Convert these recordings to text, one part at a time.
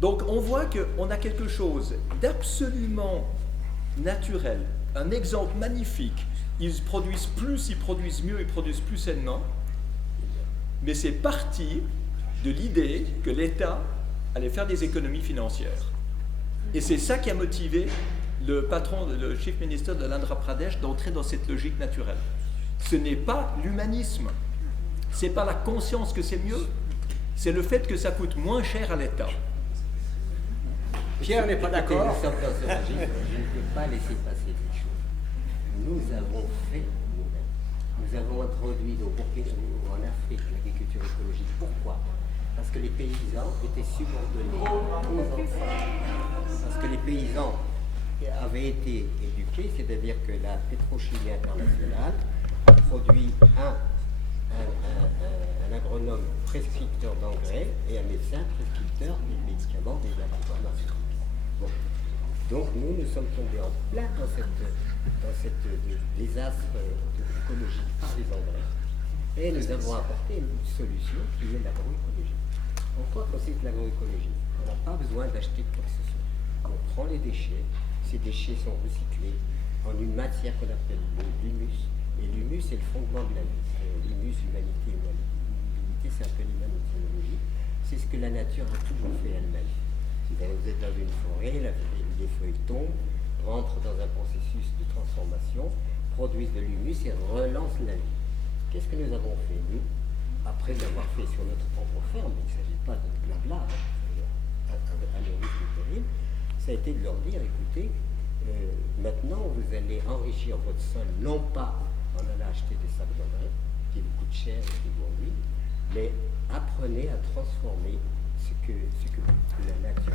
Donc on voit qu'on a quelque chose d'absolument naturel, un exemple magnifique. Ils produisent plus, ils produisent mieux, ils produisent plus sainement, mais c'est parti de l'idée que l'État allait faire des économies financières. Et c'est ça qui a motivé le patron, le chief minister de l'Andhra Pradesh d'entrer dans cette logique naturelle. Ce n'est pas l'humanisme, c'est pas la conscience que c'est mieux, c'est le fait que ça coûte moins cher à l'État. Pierre n'est pas d'accord. Nous sommes dans ce registre, je ne peux pas laisser passer des choses. Nous avons fait nous-mêmes. Nous avons introduit au Burkina Faso, en Afrique, l'agriculture écologique. Pourquoi? Parce que les paysans étaient subordonnés aux enfants. Parce que les paysans avaient été éduqués, c'est-à-dire que la Pétrochimie internationale a produit un agronome prescripteur d'engrais et un médecin prescripteur des médicaments des laboratoires pharmaceutiques. Bon. Donc nous sommes tombés en plein dans cette désastre écologique par les engrais et nous avons apporté une solution qui est l'agroécologie. En quoi consiste l'agroécologie? On n'a pas besoin d'acheter quoi que ce soit. On prend les déchets, ces déchets sont recyclés en une matière qu'on appelle l'humus. Et l'humus, c'est le fondement de la vie. L'humus, humanité, c'est un peu l'humanité. C'est ce que la nature a toujours fait elle-même. Vous êtes dans une forêt, les feuilles tombent, rentrent dans un processus de transformation, produisent de l'humus et relancent la vie. Qu'est-ce que nous avons fait, nous, après l'avoir fait sur notre propre ferme? Il ne s'agit pas de blabla, un risque terrible. Ça a été de leur dire, écoutez, maintenant vous allez enrichir votre sol, non pas en allant acheter des sacs d'engrais, qui vous coûtent cher et qui vous ennuient, mais apprenez à transformer ce que la nature,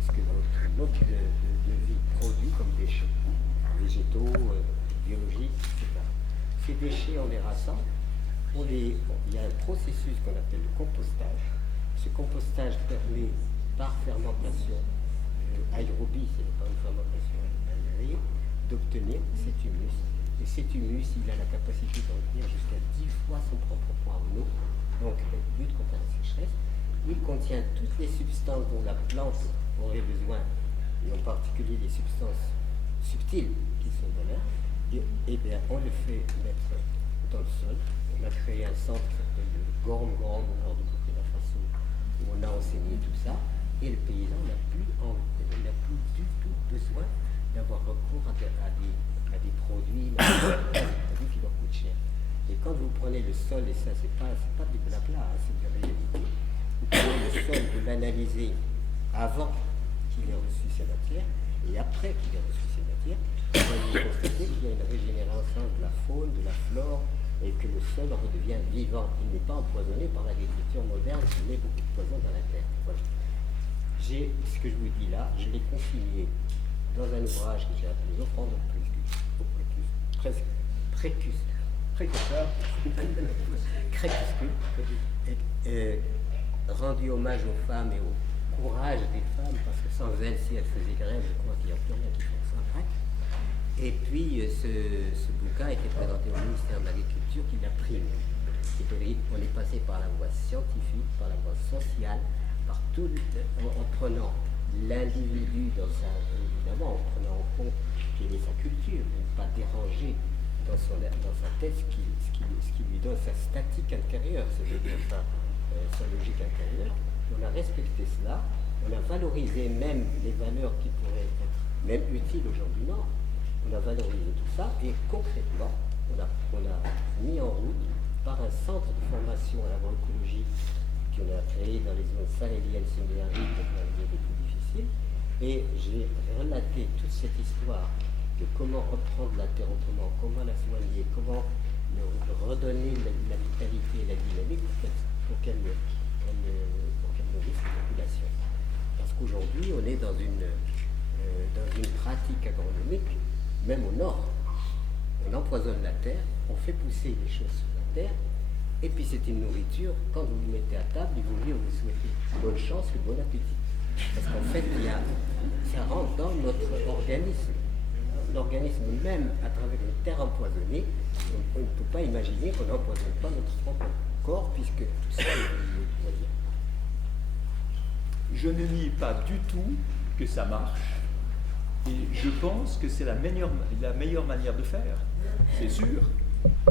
ce que votre mode de vie produit comme déchets végétaux, biologiques, etc. Ces déchets, on les rassemble, il y a un processus qu'on appelle le compostage. Ce compostage permet, par fermentation aérobie, ce n'est pas une fermentation aérienne, d'obtenir cet humus. Et cet humus, il a la capacité de retenir jusqu'à 10 fois son propre poids en eau, donc lutte contre la sécheresse. Il contient toutes les substances dont la plante aurait besoin, et en particulier les substances subtiles qui sont dans l'air. Et bien, on le fait mettre dans le sol. On a créé un centre qui s'appelle le Gorm au nord de Burkina Faso, où on a enseigné tout ça. Et le paysan n'a plus du tout besoin d'avoir recours à des produits qui leur coûtent cher. Et quand vous prenez le sol, et ça c'est pas du blabla, c'est de la réalité, vous prenez le sol, vous l'analysez avant qu'il ait reçu ses matières et après qu'il ait reçu ses matières, vous allez constater qu'il y a une régénérescence de la faune, de la flore, et que le sol redevient vivant. Il n'est pas empoisonné par l'agriculture moderne qui met beaucoup de poison dans la terre. Voilà. Ce que je vous dis là, je l'ai consigné dans un ouvrage que j'ai appelé Offrande au précurseur, rendu hommage aux femmes et au courage des femmes, parce que sans elles, si elles faisaient grève, je crois qu'il n'y a plus rien qui fonctionnerait. Et puis ce bouquin a été présenté au ministère de l'Agriculture qui l'a pris. On est passé par la voie scientifique, par la voie sociale, par tout, en prenant l'individu évidemment, en prenant en compte quelle est sa culture, ne pas déranger dans sa tête ce qui lui donne sa statique intérieure, c'est-à-dire sa logique intérieure. On a respecté cela, on a valorisé même les valeurs qui pourraient être même utiles aujourd'hui. Non, on a valorisé tout ça et concrètement, on a mis en route par un centre de formation à l'agroécologie qu'on a créé dans les zones sahéliennes, semi-arides, donc dans les zones les plus difficiles. Et j'ai relaté toute cette histoire de comment reprendre la terre autrement, comment la soigner, comment redonner la vitalité et la dynamique pour qu'elle nourrisse la population. Parce qu'aujourd'hui, on est dans une pratique agronomique, même au nord. On empoisonne la terre, on fait pousser les choses sur la terre, et puis c'est une nourriture, quand vous vous mettez à table, il vaut mieux vous souhaiter bonne chance que bon appétit. Parce qu'en fait, ça rentre dans notre organisme. L'organisme même, à travers une terre empoisonnée, on ne peut pas imaginer qu'on n'empoisonne pas notre propre corps, puisque tout ça est nettoyé. Je ne nie pas du tout que ça marche. Et je pense que c'est la meilleure manière de faire, c'est sûr.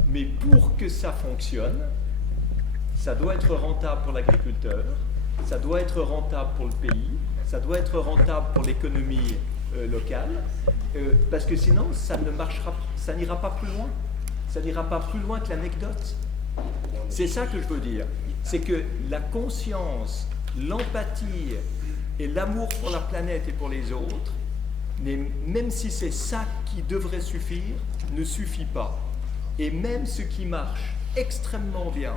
Mais pour que ça fonctionne, ça doit être rentable pour l'agriculteur, ça doit être rentable pour le pays, ça doit être rentable pour l'économie locale, parce que sinon, ça ne marchera, ça n'ira pas plus loin. Ça n'ira pas plus loin que l'anecdote. C'est ça que je veux dire. C'est que la conscience, l'empathie et l'amour pour la planète et pour les autres, mais même si c'est ça qui devrait suffire, ne suffit pas. Et même ce qui marche extrêmement bien,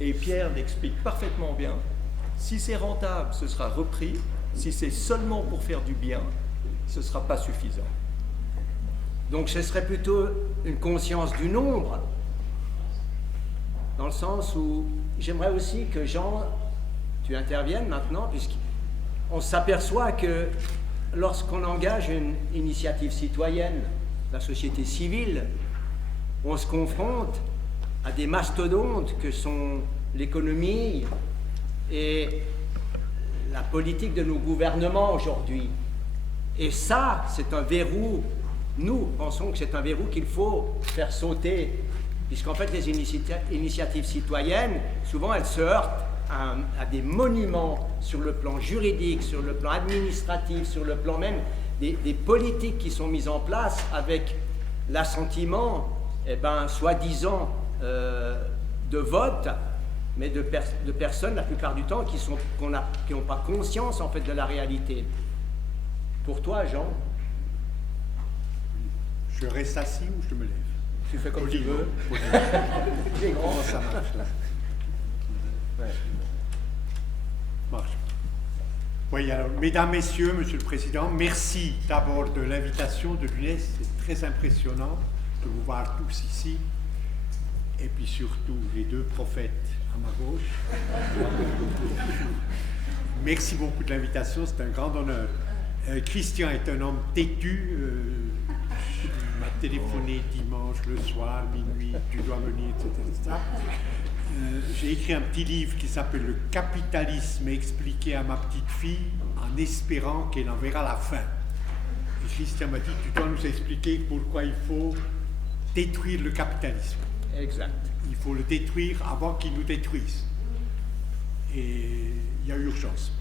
et Pierre l'explique parfaitement bien, si c'est rentable, ce sera repris. Si c'est seulement pour faire du bien, ce ne sera pas suffisant. Donc ce serait plutôt une conscience du nombre, dans le sens où j'aimerais aussi que Jean, tu interviennes maintenant, puisqu'on s'aperçoit que lorsqu'on engage une initiative citoyenne, la société civile, on se confronte à des mastodontes que sont l'économie et la politique de nos gouvernements aujourd'hui. Et ça, c'est un verrou. Nous pensons que c'est un verrou qu'il faut faire sauter, puisqu'en fait les initiatives citoyennes, souvent elles se heurtent à des monuments sur le plan juridique, sur le plan administratif, sur le plan même des politiques qui sont mises en place avec l'assentiment, soi-disant de vote, mais de personnes la plupart du temps qui n'ont pas conscience en fait de la réalité. Pour toi, Jean? Je reste assis ou je me lève? Tu fais comme tu veux. C'est grand. Comment ça marche là? Ouais. Marche. Oui, alors, mesdames, messieurs, monsieur le Président, merci d'abord de l'invitation de l'UNES. C'est très impressionnant de vous voir tous ici. Et puis surtout les deux prophètes à ma gauche. Merci beaucoup de l'invitation, c'est un grand honneur. Christian est un homme têtu. Il m'a téléphoné dimanche, le soir, minuit, tu dois venir, etc. J'ai écrit un petit livre qui s'appelle « Le capitalisme expliqué à ma petite fille en espérant qu'elle en verra la fin ». Et Christian m'a dit « Tu dois nous expliquer pourquoi il faut détruire le capitalisme ». Exact. Il faut le détruire avant qu'il nous détruise. Et il y a urgence.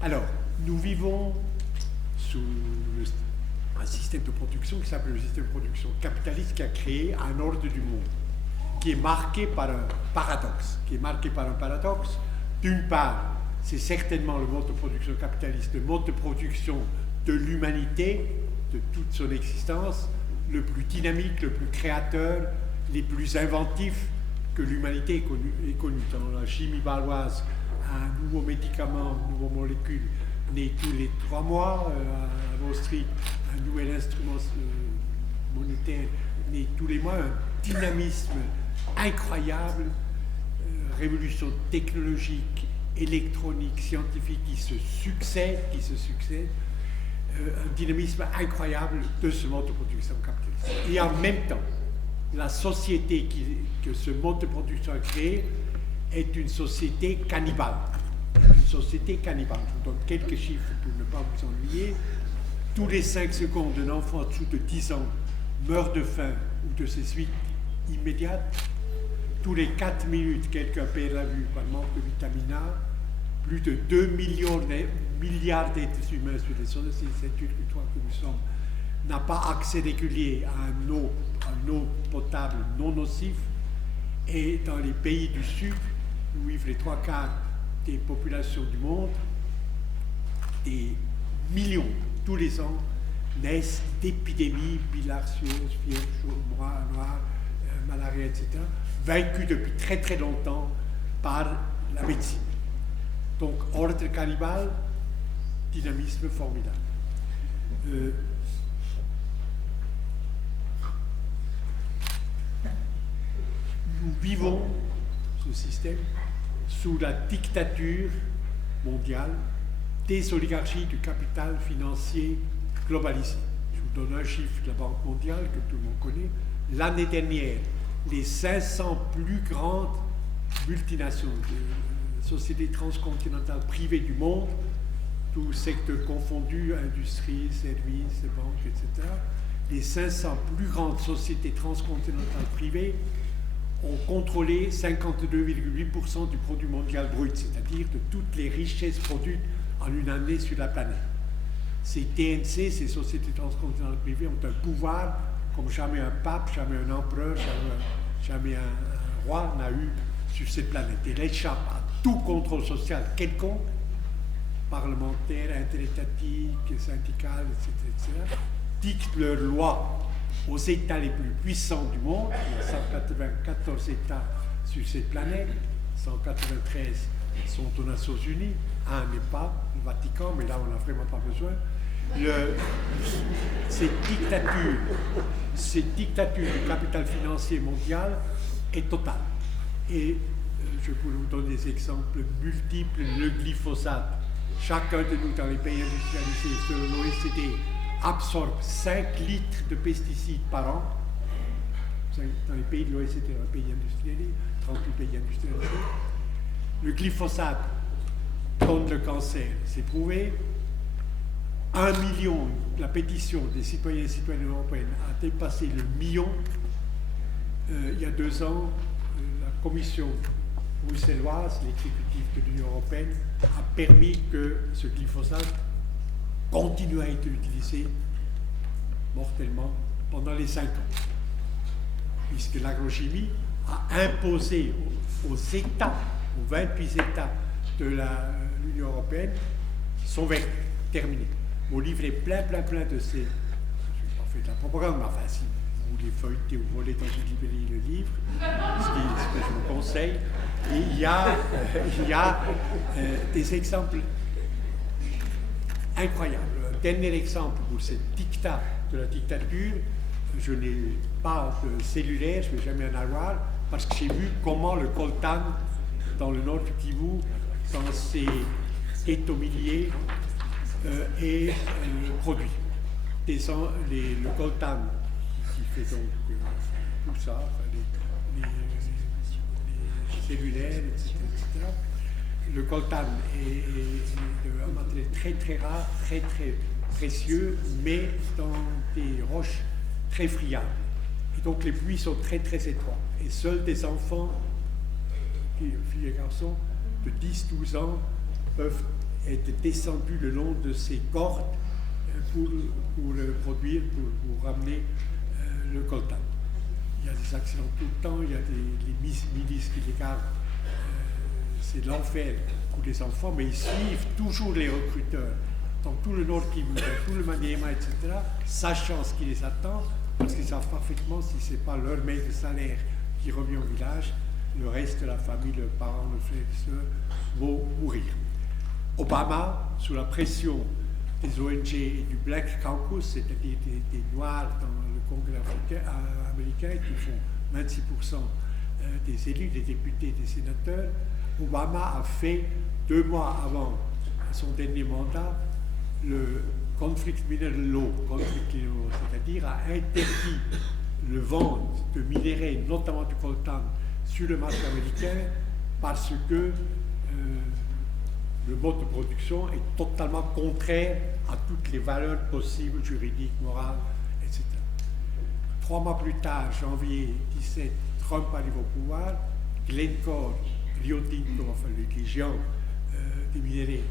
Alors, nous vivons sous un système de production qui s'appelle le système de production capitaliste qui a créé un ordre du monde qui est marqué par un paradoxe. D'une part, c'est certainement le mode de production capitaliste, le mode de production de l'humanité, de toute son existence, le plus dynamique, le plus créateur, les plus inventifs que l'humanité ait connu. Dans la chimie baloise, un nouveau médicament, une nouvelle molécule naît tous les 3 mois. À Wall Street, un nouvel instrument monétaire naît tous les mois. Un dynamisme incroyable, révolution technologique, électronique, scientifique qui se succède, un dynamisme incroyable de ce mode de production capitaliste. Et en même temps, la société que ce mode de production a créée est une société cannibale. Je vous donne quelques chiffres pour ne pas vous ennuyer. Tous les 5 secondes, un enfant en dessous de 10 ans meurt de faim ou de ses suites immédiates. Tous les 4 minutes, quelqu'un perd la vue par manque de vitamine A. Plus de 2 milliards d'êtres humains sur cette territoire que nous sommes n'a pas accès régulier à un eau potable non nocif. Et dans les pays du Sud, où vivent les 3/4 des populations du monde, des millions tous les ans naissent d'épidémies bilharzieuses, fièvre noire, malaria, etc., vaincues depuis très très longtemps par la médecine. Donc, ordre cannibale, dynamisme formidable. Nous vivons ce système sous la dictature mondiale des oligarchies du capital financier globalisé. Je vous donne un chiffre de la Banque mondiale que tout le monde connaît. L'année dernière, les 500 plus grandes multinationales, sociétés transcontinentales privées du monde, tous secteurs confondus, industrie, services, banques, etc. Les 500 plus grandes sociétés transcontinentales privées ont contrôlé 52,8% du produit mondial brut, c'est-à-dire de toutes les richesses produites en une année sur la planète. Ces TNC, ces sociétés transcontinentales privées, ont un pouvoir comme jamais un pape, jamais un empereur, jamais un roi n'a eu sur cette planète. Elle échappe à tout contrôle social quelconque, parlementaire, interétatique, syndical, etc., dictent leurs lois aux États les plus puissants du monde. Il y a 194 États sur cette planète, 193 sont aux Nations Unies, un n'est pas le Vatican, mais là on n'a vraiment pas besoin. Cette dictature du capital financier mondial est totale. Et je pourrais vous donner des exemples multiples. Le glyphosate. Chacun de nous dans les pays industrialisés, selon l'OECD, absorbe 5 litres de pesticides par an. Dans les pays de l'OECD, dans les pays industrialisés, 38 pays industrialisés. Le glyphosate donne le cancer, c'est prouvé. 1 million, la pétition des citoyens et citoyennes européennes a dépassé le million. Il y a 2 ans, la commission bruxelloise, l'exécutif de l'Union européenne, a permis que ce glyphosate continue à être utilisé mortellement pendant les 5 ans. Puisque l'agrochimie a imposé aux États, aux 28 États de l'Union européenne, son verdict terminé. Mon livre est plein de ces... Je n'ai pas fait de la propagande, mais enfin, si vous voulez feuilleter ou voler dans une librairie le livre, ce que je vous conseille, et il y a des exemples incroyables. Un dernier exemple pour ce dictat de la dictature, je n'ai pas de cellulaire, je ne vais jamais en avoir, parce que j'ai vu comment le coltan, dans le nord du Kivu, dans ces ghettos miniers, est produit. Le coltan, qui fait donc tout ça, enfin, les cellulaires, etc. Le coltan est un matériel très rare, très précieux, mais dans des roches très friables. Et donc les puits sont très étroits. Et seuls des enfants, filles et garçons, de 10-12 ans, peuvent être descendus le long de ces cordes pour le produire, pour ramener le coltan. Il y a des accidents tout le temps, il y a des milices qui les gardent. C'est de l'enfer pour les enfants, mais ils suivent toujours les recruteurs dans tout le Nord Kivu, dans tout le Maniema, etc., sachant ce qui les attend, parce qu'ils savent parfaitement si ce n'est pas leur maître de salaire qui revient au village, le reste de la famille, leurs parents, leurs frères et sœurs, vont mourir. Obama, sous la pression des ONG et du Black Caucus, c'est-à-dire des Noirs dans le Congrès américain qui font 26% des élus, des députés, des sénateurs, Obama a fait 2 mois avant son dernier mandat le Conflict Mineral Law, c'est-à-dire a interdit le vente de minerais, notamment du coltan, sur le marché américain parce que le mode de production est totalement contraire à toutes les valeurs possibles, juridiques, morales, etc. 3 mois plus tard, janvier 17, Trump arrive au pouvoir, Glencore, Rio Tinto, enfin les géants des minéraux,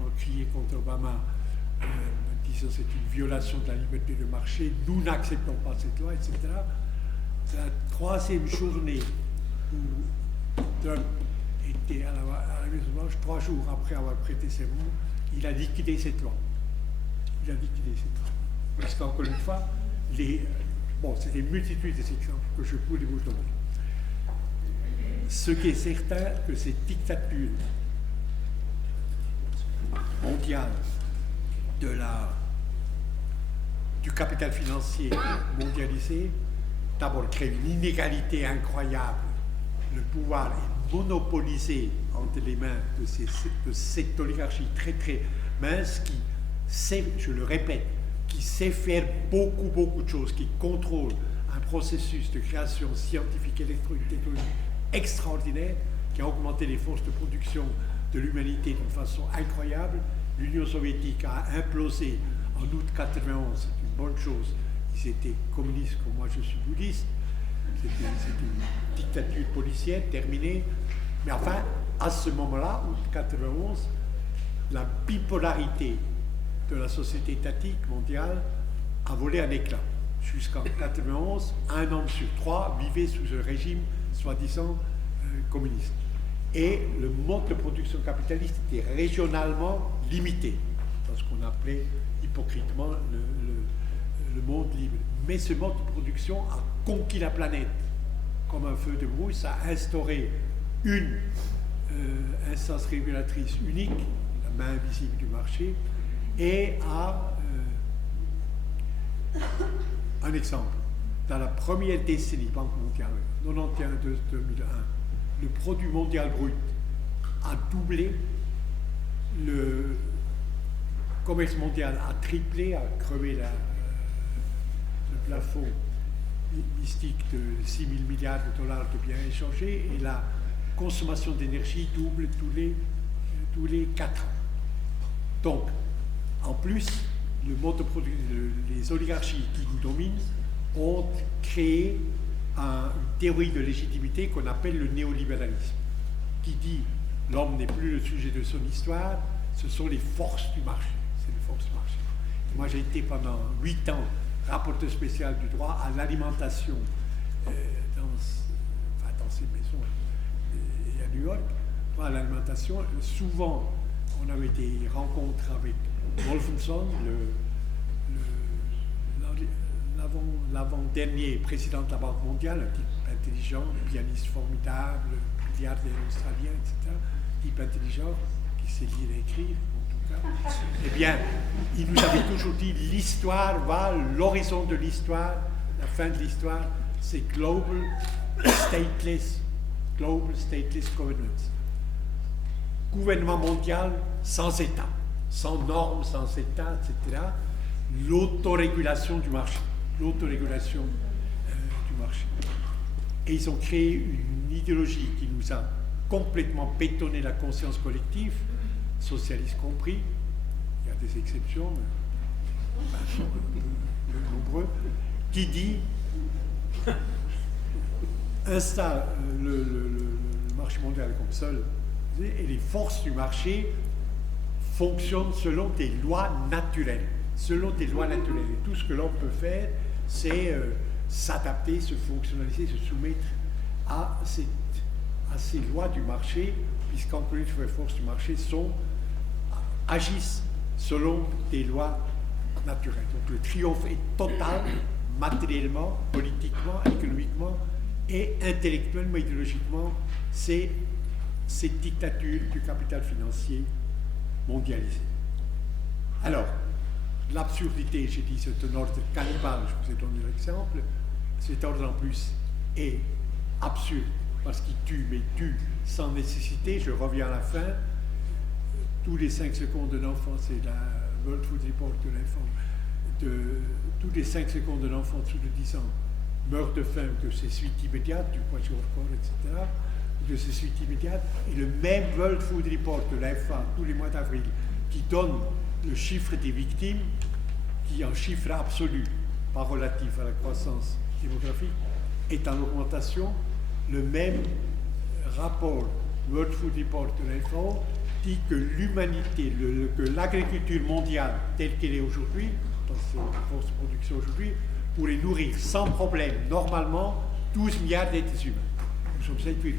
ont crié contre Obama, disant c'est une violation de la liberté de marché, nous n'acceptons pas cette loi, etc. C'est la 3e journée où Trump était à la Maison-Blanche, 3 jours après avoir prêté serment, il a liquidé cette loi. Parce qu'encore une fois, c'est des multitudes d'exemples que je pourrais vous donner. Ce qui est certain, que cette dictature mondiale du capital financier mondialisé, d'abord crée une inégalité incroyable. Le pouvoir est monopolisé entre les mains de cette oligarchie très mince qui sait, je le répète, qui sait faire beaucoup de choses, qui contrôle un processus de création scientifique, électronique, technologique extraordinaire, qui a augmenté les forces de production de l'humanité d'une façon incroyable. L'Union soviétique a implosé en août 91, c'est une bonne chose. Ils étaient communistes comme moi je suis bouddhiste. C'était une dictature policière terminée. Mais enfin, à ce moment-là, août 91, la bipolarité de la société étatique mondiale a volé un éclat. Jusqu'en 91, un homme sur 3 vivait sous un régime soi-disant communiste. Et le mode de production capitaliste était régionalement limité, dans ce qu'on appelait hypocritement le monde libre. Mais ce mode de production a conquis la planète comme un feu de brouille. Ça a instauré une instance régulatrice unique, la main invisible du marché, et un exemple. Dans la première décennie, Banque mondiale, 91-2001, le produit mondial brut a doublé, le commerce mondial a triplé, a crevé le plafond mystique de 6 000 milliards de dollars de biens échangés, et la consommation d'énergie double tous les 4 ans. Donc, en plus, le mode de production, les oligarchies qui nous dominent ont créé une théorie de légitimité qu'on appelle le néolibéralisme, qui dit l'homme n'est plus le sujet de son histoire, ce sont les forces du marché. C'est les forces du marché. Et moi, j'ai été pendant 8 ans rapporteur spécial du droit à l'alimentation dans ces maisons et à New York. À l'alimentation, souvent, on avait des rencontres avec Wolfensohn, l'avant-dernier président de la Banque mondiale, un type intelligent, pianiste formidable, milliardaire australien, etc., type intelligent, qui sait lire et écrire, en tout cas. Eh bien, il nous avait toujours dit, l'histoire va, l'horizon de l'histoire, la fin de l'histoire, c'est global stateless governance. Gouvernement mondial sans État, sans normes, sans État, etc. L'autorégulation du marché. L'autorégulation du marché. Et ils ont créé une idéologie qui nous a complètement bétonné la conscience collective, socialiste compris. Il y a des exceptions, mais nombreux, qui dit installe le marché mondial comme seul, et les forces du marché fonctionnent selon des lois naturelles. Selon des lois naturelles. Et tout ce que l'homme peut faire, c'est s'adapter, se fonctionnaliser, se soumettre à ces lois du marché, puisqu'encore une fois, les forces du marché agissent selon des lois naturelles. Donc le triomphe est total, matériellement, politiquement, économiquement et intellectuellement, idéologiquement, c'est cette dictature du capital financier mondialisé. Alors, l'absurdité, j'ai dit, c'est un ordre cannibale, je vous ai donné l'exemple. Cet ordre en plus est absurde parce qu'il tue, mais tue sans nécessité. Je reviens à la fin. Tous les 5 secondes d'un enfant, c'est la World Food Report de l'enfant. Tous les 5 secondes d'un enfant dessous de 10 ans meurt de faim, de ses suites immédiates, du poids au corps, etc. De ses suites immédiates. Et le même World Food Report de l'FA tous les mois d'avril qui donne le chiffre des victimes, qui en chiffre absolu, pas relatif à la croissance démographique, est en augmentation. Le même rapport World Food Report de la FAO dit que l'humanité, que l'agriculture mondiale telle qu'elle est aujourd'hui, dans ses forces de production aujourd'hui, pourrait nourrir sans problème, normalement, 12 milliards d'êtres humains. Nous sommes 7,3.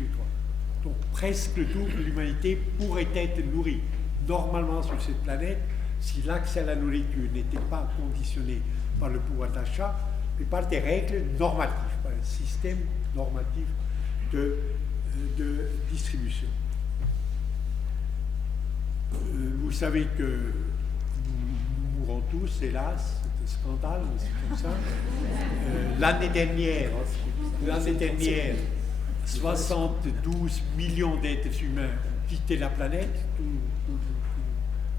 Donc presque le double de l'humanité pourrait être nourrie normalement sur cette planète si l'accès à la nourriture n'était pas conditionné par le pouvoir d'achat, mais par des règles normatives, par un système normatif de distribution. Vous savez que nous mourrons tous, hélas, c'est un scandale, mais c'est comme ça. L'année dernière, 72 millions d'êtres humains ont quitté la planète,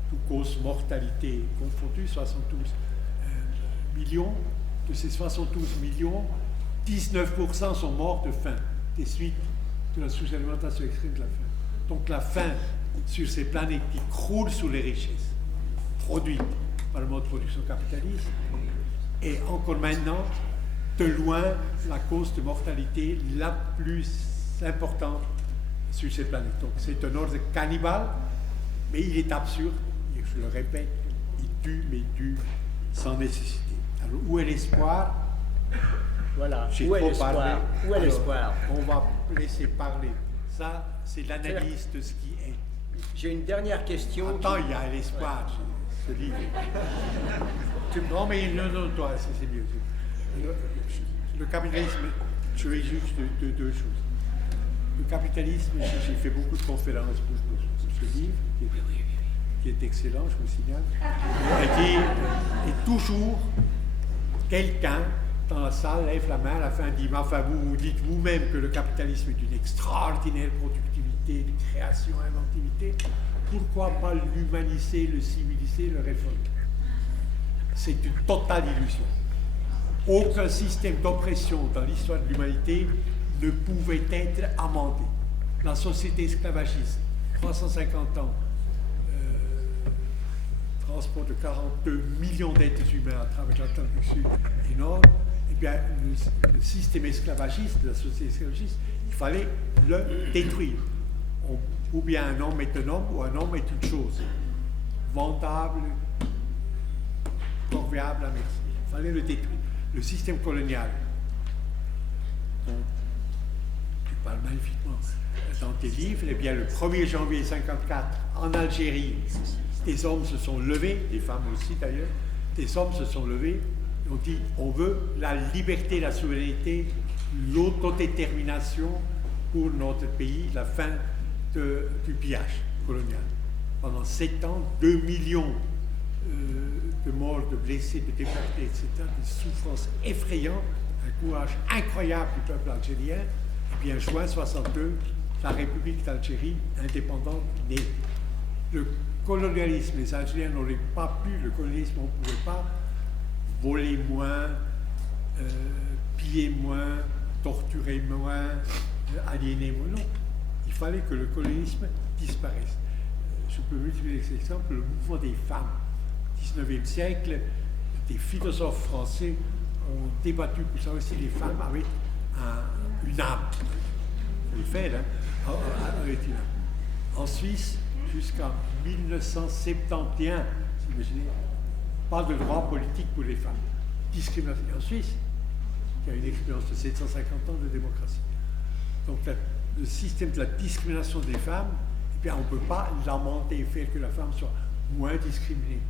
tout cause mortalité confondue, 72 millions. De ces 72 millions, 19% sont morts de faim, des suites de la sous-alimentation extrême de la faim. Donc la faim sur ces planètes qui croulent sous les richesses produites par le mode de production capitaliste est encore maintenant de loin la cause de mortalité la plus importante sur ces planètes. Donc c'est un ordre cannibale, mais il est absurde, et je le répète, il tue, mais il tue sans nécessité. Alors où est l'espoir? Voilà, J'ai où est trop l'espoir? parlé. Où est Alors, l'espoir? On va laisser parler. Ça, c'est l'analyse de ce qui est. J'ai une dernière question. Attends, il y a l'espoir, ce livre. Non, mais non, toi, c'est mieux. Le capitalisme, je vais juste deux choses. Le capitalisme, j'ai fait beaucoup de conférences pour ce livre, qui est excellent, je vous signale, et toujours quelqu'un dans la salle lève la main à la fin et dit « Enfin, vous dites vous-même que le capitalisme est une extraordinaire productivité, de création, inventivité, pourquoi pas l'humaniser, le civiliser, le réformer ?» C'est une totale illusion. Aucun système d'oppression dans l'histoire de l'humanité ne pouvait être amendé. La société esclavagiste, 350 ans, transport de 42 millions d'êtres humains à travers l'Atlantique Sud énorme, eh bien, le système esclavagiste, la société esclavagiste, il fallait le détruire. Ou bien un homme est un homme, ou un homme est une chose. Vendable, corvéable à merci. Il fallait le détruire. Le système colonial, dont tu parles magnifiquement dans tes livres, eh bien, le 1er janvier 1954, en Algérie, des hommes se sont levés, des femmes aussi d'ailleurs, des hommes se sont levés et ont dit on veut la liberté, la souveraineté, l'autodétermination pour notre pays, la fin du pillage colonial. Pendant 7 ans, 2 millions de morts, de blessés, de déportés, etc., des souffrances effrayantes, un courage incroyable du peuple algérien. Et bien, en juin 1962, la République d'Algérie indépendante naît. Le colonialisme, les Algériens n'auraient pas pu, le colonialisme, on ne pouvait pas voler moins, piller moins, torturer moins, aliéner moins. Non, il fallait que le colonialisme disparaisse. Je peux multiplier cet exemple, le mouvement des femmes. 19e siècle, des philosophes français ont débattu pour savoir si les femmes avaient une âme. C'est fait, hein, avec une âme. En Suisse, jusqu'en 1971, imaginez, pas de droit politique pour les femmes. Discrimination. En Suisse, qui a une expérience de 750 ans de démocratie. Donc le système de la discrimination des femmes, eh bien, on ne peut pas l'amender et faire que la femme soit moins discriminée.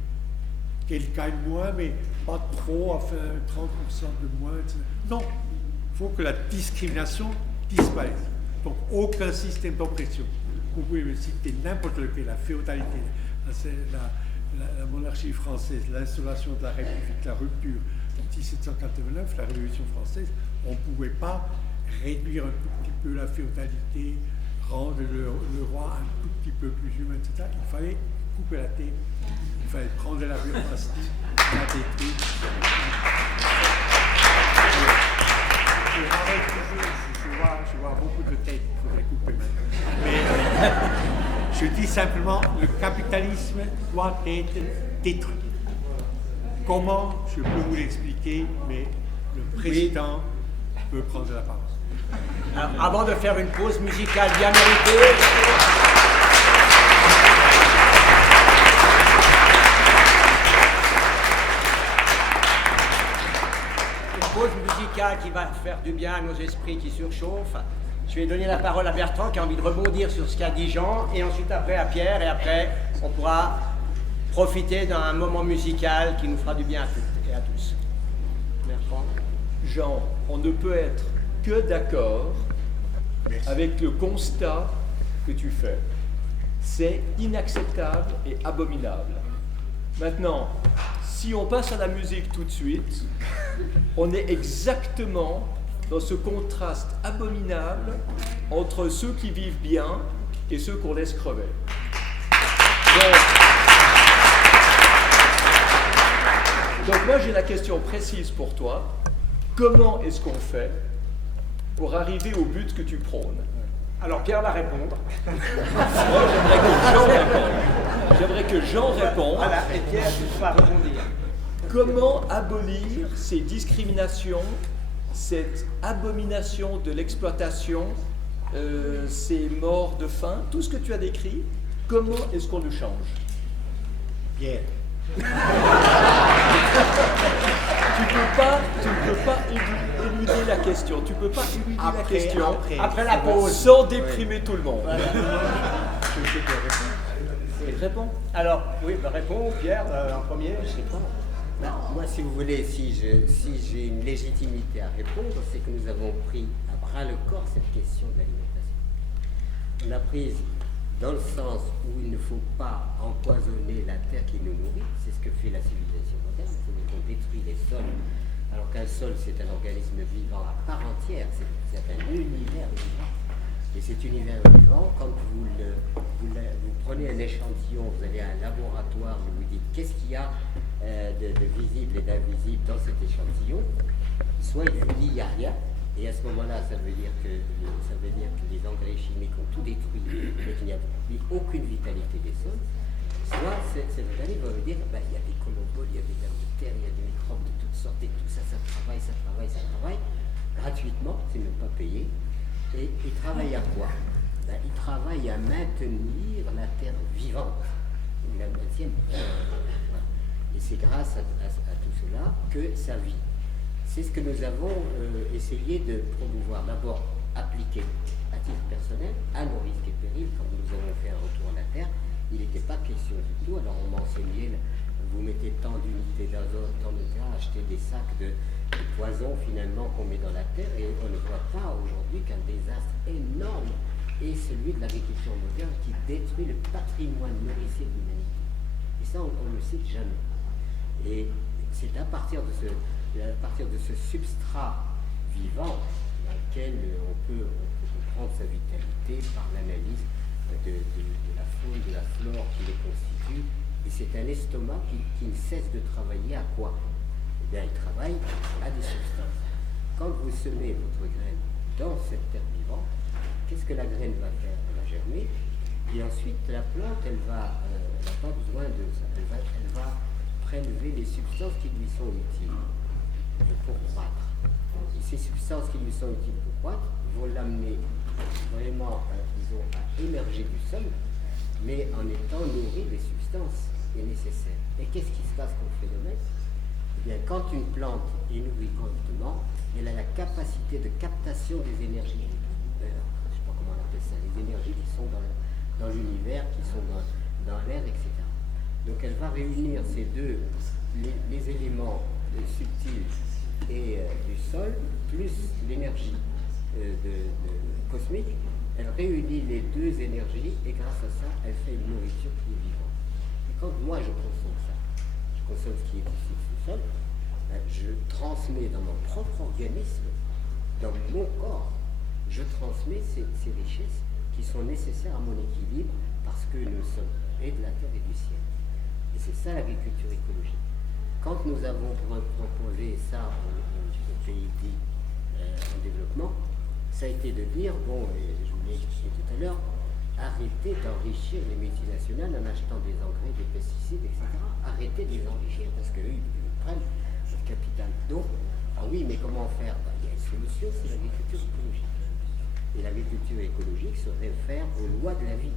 Qu'elle gagne moins, mais pas trop, enfin 30% de moins, etc. Non, il faut que la discrimination disparaisse. Donc aucun système d'oppression. Vous pouvez me citer n'importe lequel, la féodalité, la monarchie française, l'installation de la République, la rupture de 1789, la Révolution française, on ne pouvait pas réduire un tout petit peu la féodalité, rendre le roi un tout petit peu plus humain, etc. Il fallait couper la tête, il fallait prendre la bureaucratie, la détruire. Je vois beaucoup de têtes, il faudrait couper maintenant. Mais je dis simplement, le capitalisme doit être détruit. Comment, je peux vous l'expliquer, mais le président peut prendre la parole. Alors, avant de faire une pause musicale bien méritée, une pause musicale qui va faire du bien à nos esprits qui surchauffent. Je vais donner la parole à Bertrand qui a envie de rebondir sur ce qu'a dit Jean, et ensuite après à Pierre, et après on pourra profiter d'un moment musical qui nous fera du bien à toutes et à tous. Bertrand. Jean, on ne peut être que d'accord avec le constat que tu fais. C'est inacceptable et abominable. Maintenant, si on passe à la musique tout de suite, on est exactement dans ce contraste abominable entre ceux qui vivent bien et ceux qu'on laisse crever. Donc moi j'ai la question précise pour toi. Comment est-ce qu'on fait pour arriver au but que tu prônes? Alors Pierre va répondre. Moi, j'aimerais que Jean réponde. Voilà, et Pierre va rebondir. Comment abolir ces discriminations, cette abomination de l'exploitation, ces morts de faim, tout ce que tu as décrit, comment est-ce qu'on le change? Pierre. Tu ne peux pas éluder la question. Tu ne peux pas éluder la question Après la pause. sans déprimer tout le monde. Je sais pas répondre. Il répond. Alors, oui, réponds Pierre en premier. Je sais pas. Ben, moi, si vous voulez, si j'ai une légitimité à répondre, c'est que nous avons pris à bras le corps cette question de l'alimentation. On l'a prise dans le sens où il ne faut pas empoisonner la terre qui nous nourrit. C'est ce que fait la civilisation moderne. C'est-à-dire qu'on détruit les sols, alors qu'un sol, c'est un organisme vivant à part entière. C'est un univers vivant. Et cet univers vivant, quand vous prenez un échantillon, vous allez à un laboratoire, vous vous dites qu'est-ce qu'il y a de visible et d'invisible dans cet échantillon, soit il vous dit il n'y a rien, et à ce moment-là, ça veut dire que les engrais chimiques ont tout détruit et qu'il n'y a plus aucune vitalité des sols, soit cette analyse va vous dire il y a des colomboles, il y a des vers de terre, il y a des microbes de toutes sortes, et tout ça, ça travaille, gratuitement, c'est même pas payé. Et il travaille à quoi? Il travaille à maintenir la terre vivante. Il la maintient. Voilà. Et c'est grâce à tout cela que ça vit. C'est ce que nous avons essayé de promouvoir. D'abord, appliquer à titre personnel, à nos risques et périls, quand nous avons fait un retour à la terre. Il n'était pas question du tout. Alors on m'enseignait, vous mettez tant d'unités d'azote, tant de terrain, achetez des sacs de poison finalement qu'on met dans la terre, et on ne voit pas aujourd'hui qu'un désastre énorme est celui de l'agriculture moderne qui détruit le patrimoine nourricier de l'humanité. Et ça, on ne le cite jamais. Et c'est à partir de ce substrat vivant dans lequel on peut comprendre sa vitalité par l'analyse de la faune, de la flore qui les constitue. Et c'est un estomac qui ne cesse de travailler à quoi? Eh bien, il travaille à des substances. Quand vous semez votre graine dans cette terre vivante, qu'est-ce que la graine va faire? Elle va germer, et ensuite la plante, elle n'a pas besoin de ça. Elle va prélever les substances qui lui sont utiles pour croître. Et ces substances qui lui sont utiles pour croître vont l'amener vraiment, disons, à émerger du sol, mais en étant nourri des substances nécessaires. Et qu'est-ce qui se passe comme phénomène? Eh bien, quand une plante est nourrie correctement, elle a la capacité de captation des énergies, je ne sais pas comment on appelle ça, les énergies qui sont dans l'univers, qui sont dans l'air, etc. Donc elle va réunir ces deux, les éléments subtils et du sol, plus l'énergie cosmique. Elle réunit les deux énergies, et grâce à ça, elle fait une nourriture qui est vivante. Et quand moi je consomme ça, je consomme ce qui est ici sous sol, je transmets dans mon propre organisme, dans mon corps, je transmets ces richesses qui sont nécessaires à mon équilibre, parce que nous sommes et de la terre et du ciel. Et c'est ça l'agriculture écologique. Quand nous avons proposé ça au pays dit en développement, ça a été de dire, bon, je vous l'ai expliqué tout à l'heure, arrêtez d'enrichir les multinationales en achetant des engrais, des pesticides, etc. Arrêtez de les enrichir, parce qu'eux, ils prennent le capital. Donc, ah oui, mais comment faire? Il y a une solution, c'est l'agriculture écologique. Et l'agriculture écologique se réfère aux lois de la vie.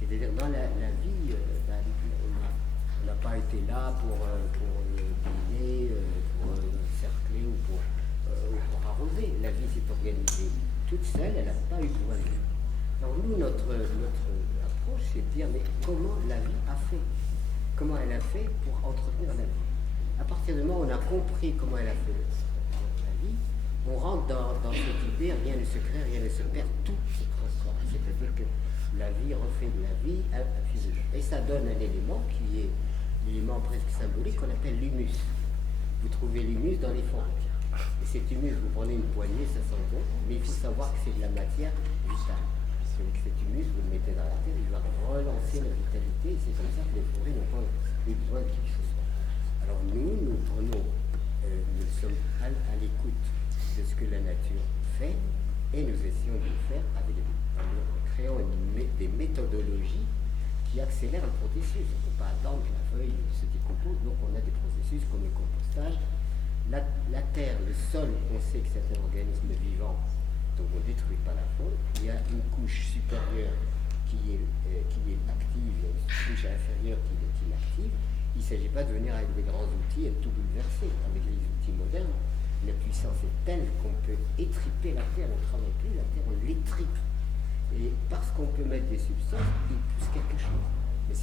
C'est-à-dire, dans la vie, on n'a pas été là pour dîner, pour cercler ou pour arroser. La vie s'est organisée toute seule, elle n'a pas eu besoin de nous. Alors nous, notre approche, c'est de dire, mais comment la vie a fait? Comment elle a fait pour entretenir la vie? À partir du moment où on a compris comment elle a fait la vie, on rentre dans cette idée, rien ne se crée, rien ne se perd, tout se transforme. C'est-à-dire que la vie refait de la vie un physique. Et ça donne un élément qui est l'élément presque symbolique qu'on appelle l'humus. Vous trouvez l'humus dans les forêts. Et cet humus, vous prenez une poignée, ça sent bon, mais il faut savoir que c'est de la matière vitale. Donc cet humus, vous le mettez dans la terre, il va relancer la vitalité, et c'est comme ça que les forêts n'ont pas eu besoin de quelque chose. Alors nous prenons, nous sommes à l'écoute de ce que la nature fait, et nous essayons de le faire avec des méthodologies qui accélèrent le processus. On ne peut pas attendre que la feuille se décompose, donc on a des processus comme le compostage. La terre, le sol, on sait que c'est un organisme vivant, donc on ne détruit pas la faune. Il y a une couche supérieure qui est active, et une couche inférieure qui est inactive. Il ne s'agit pas de venir avec des grands outils et de tout bouleverser. Avec les outils modernes, la puissance est telle qu'on peut étriper la terre, on ne travaille plus la terre, on l'étripe. Et parce qu'on peut mettre des substances, il pousse quelque chose. Mais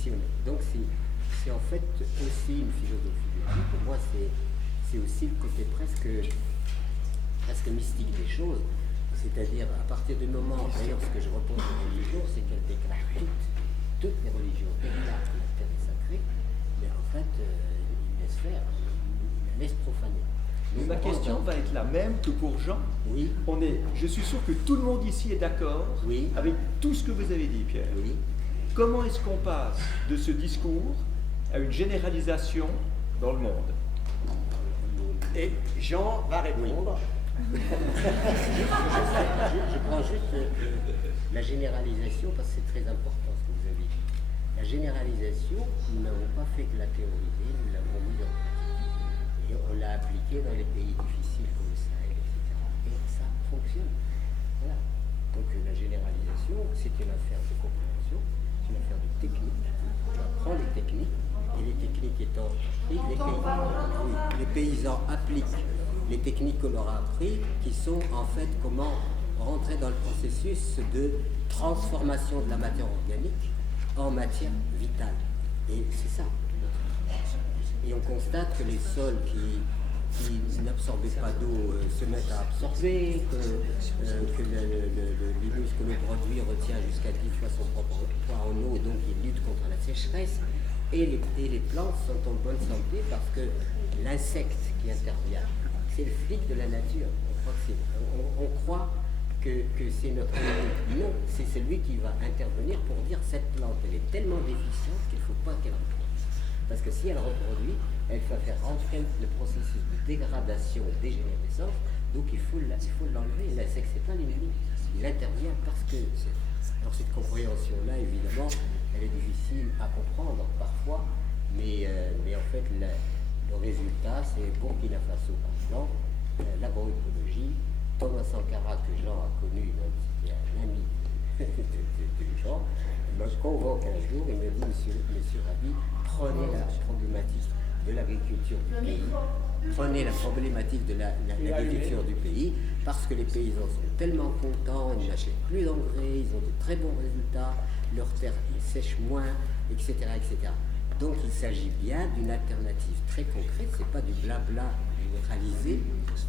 donc c'est en fait aussi une philosophie de vie. Pour moi, c'est aussi le côté presque mystique des choses. C'est-à-dire, à partir du moment, d'ailleurs, ce que je reproche aux religions, c'est qu'elles déclarent toutes les religions déclarent que la terre est sacrée, mais en fait, ils laissent faire, ils la laissent profaner. Donc, ma question va être la même que pour Jean. Oui. Je suis sûr que tout le monde ici est d'accord Oui. avec tout ce que vous avez dit, Pierre. Oui. Comment est-ce qu'on passe de ce discours à une généralisation dans le monde? Et Jean va répondre. Je prends juste la généralisation parce que c'est très important ce que vous avez dit. La généralisation, nous n'avons pas fait que la théoriser, nous l'avons mis en pratique. Et on l'a appliquée dans les pays difficiles comme le Sahel, etc. Et ça fonctionne. Voilà. Donc la généralisation, c'est une affaire de compréhension, c'est une affaire de technique. On apprend les techniques, et les techniques étant apprises, les paysans appliquent les techniques qu'on leur a appris, qui sont en fait comment rentrer dans le processus de transformation de la matière organique en matière vitale. Et c'est ça. Et on constate que les sols qui n'absorbaient pas d'eau se mettent à absorber, que l'humus que l'on produit retient jusqu'à 10 fois son propre poids en eau, et donc il lutte contre la sécheresse. Et les plantes sont en bonne santé parce que l'insecte qui intervient, c'est le flic de la nature. On croit que c'est notre ennemi. Non, c'est celui qui va intervenir pour dire cette plante, elle est tellement déficiente qu'il ne faut pas qu'elle reproduise. Parce que si elle reproduit, elle va faire rentrer le processus de dégradation et dégénérescence, donc il faut l'enlever. L'insecte, ce n'est pas l'ennemi. Il intervient parce que... Alors cette compréhension-là, évidemment, elle est difficile à comprendre parfois, mais en fait, le résultat, c'est Burkina Faso Couchant, l'agroécologie, Thomas Sankara, que Jean a connu, c'était un ami de Jean, me convoque un jour et me dit, Monsieur Rabi, prenez la problématique de l'agriculture du pays, prenez la problématique de l'agriculture du pays, parce que les paysans sont tellement contents, ils n'achètent plus d'engrais, ils ont de très bons résultats, leur terre sèche moins, etc., etc. Donc il s'agit bien d'une alternative très concrète, c'est pas du blabla généralisé